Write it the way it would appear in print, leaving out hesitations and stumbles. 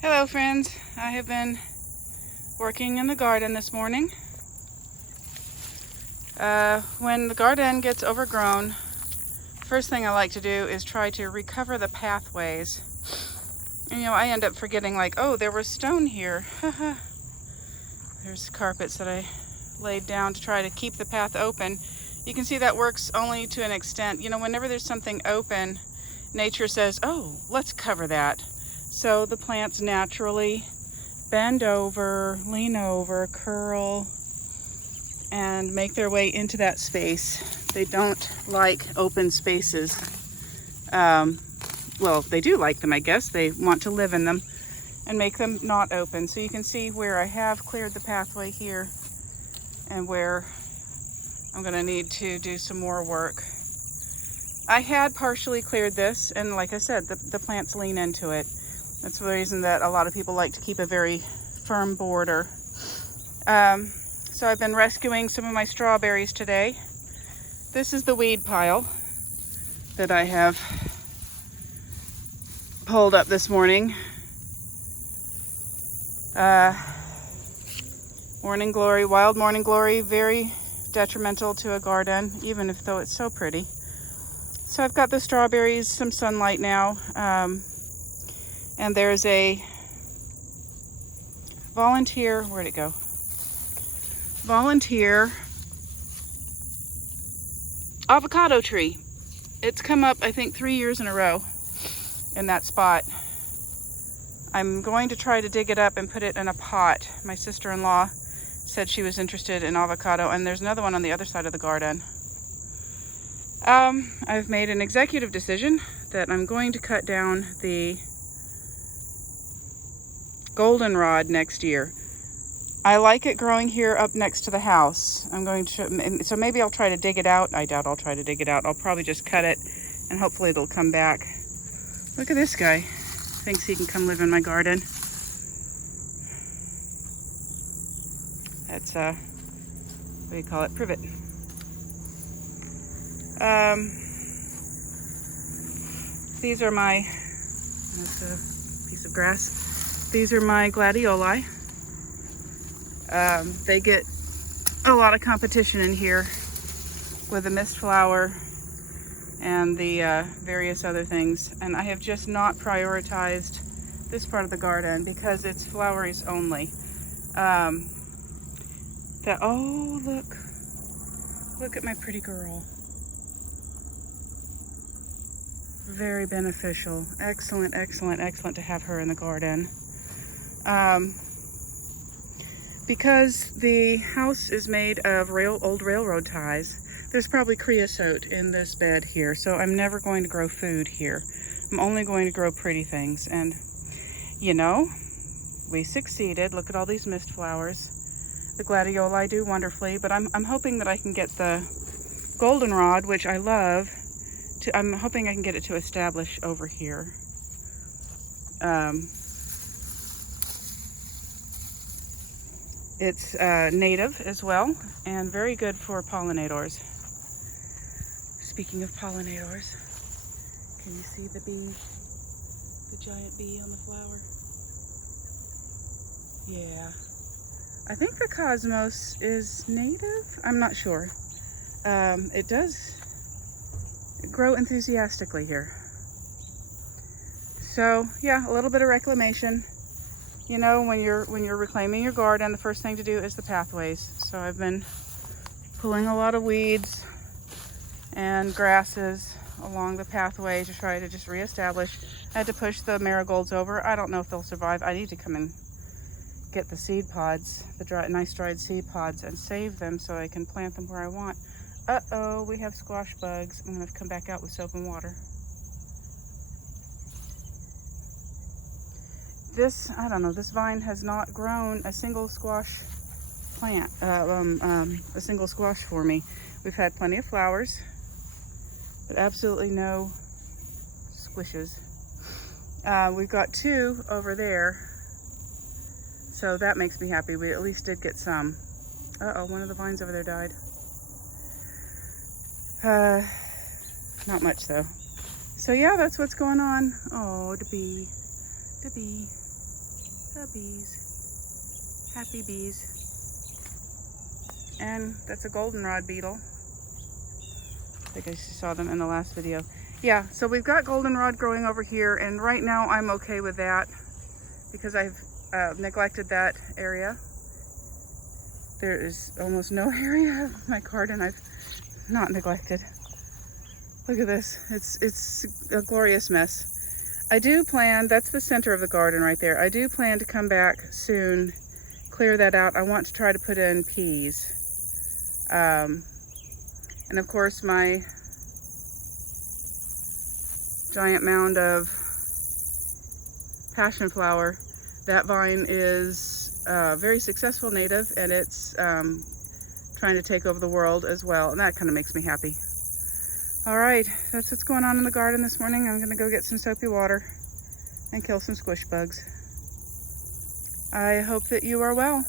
Hello friends, I have been working in the garden this morning. When the garden gets overgrown, first thing I like to do is try to recover the pathways. And I end up forgetting oh, there was stone here. There's carpets that I laid down to try to keep the path open. You can see that works only to an extent. Whenever there's something open, nature says, oh, let's cover that. So the plants naturally bend over, lean over, curl, and make their way into that space. They don't like open spaces. Well, they do like them, I guess. They want to live in them and make them not open. So you can see where I have cleared the pathway here and where I'm going to need to do some more work. I had partially cleared this, and like I said, the plants lean into it. That's the reason that a lot of people like to keep a very firm border. So I've been rescuing some of my strawberries today. This is the weed pile that I have pulled up this morning. Morning glory, wild morning glory, very detrimental to a garden, even though it's so pretty. So I've got the strawberries, some sunlight now, and there's a volunteer, where'd it go? Volunteer avocado tree. It's come up, I think, 3 years in a row in that spot. I'm going to try to dig it up and put it in a pot. My sister-in-law said she was interested in avocado, and there's another one on the other side of the garden. I've made an executive decision that I'm going to cut down the goldenrod next year. I like it growing here up next to the house. So maybe I'll try to dig it out. I doubt I'll try to dig it out. I'll probably just cut it and hopefully it'll come back. Look at this guy. Thinks he can come live in my garden. That's, what do you call it? Privet. These are that's a piece of grass. These are my gladioli. They get a lot of competition in here with the mist flower and the various other things. And I have just not prioritized this part of the garden because it's floweries only. Oh, look at my pretty girl. Very beneficial. Excellent, excellent, excellent to have her in the garden. Because the house is made of old railroad ties, there's probably creosote in this bed here, so I'm never going to grow food here. I'm only going to grow pretty things, and we succeeded. Look at all these mist flowers. The gladioli do wonderfully, but I'm hoping that I can get the goldenrod, which I love, I'm hoping I can get it to establish over here. It's native as well and very good for pollinators. Speaking of pollinators, can you see the bee? The giant bee on the flower? Yeah. I think the cosmos is native. I'm not sure. It does grow enthusiastically here. So yeah, a little bit of reclamation. When you're reclaiming your garden, the first thing to do is the pathways. So I've been pulling a lot of weeds and grasses along the pathway to try to just reestablish. I had to push the marigolds over. I don't know if they'll survive. I need to come and get the seed pods, the nice dried seed pods, and save them so I can plant them where I want. Uh-oh, we have squash bugs. I'm gonna have to come back out with soap and water. I don't know, this vine has not grown a single squash plant, a single squash for me. We've had plenty of flowers, but absolutely no squishes. We've got 2 over there, so that makes me happy. We at least did get some. Uh-oh, one of the vines over there died. Not much though. So yeah, that's what's going on. Oh, the bee. The bees. Happy bees. And that's a goldenrod beetle. I think I saw them in the last video. Yeah, so we've got goldenrod growing over here, and right now I'm okay with that because I've neglected that area. There is almost no area of my garden I've not neglected. Look at this. It's a glorious mess. I do plan, that's the center of the garden right there. I do plan to come back soon, clear that out. I want to try to put in peas. And of course my giant mound of passion flower, that vine is a very successful native, and it's trying to take over the world as well, and that kind of makes me happy. All right, that's what's going on in the garden this morning. I'm gonna go get some soapy water and kill some squish bugs. I hope that you are well.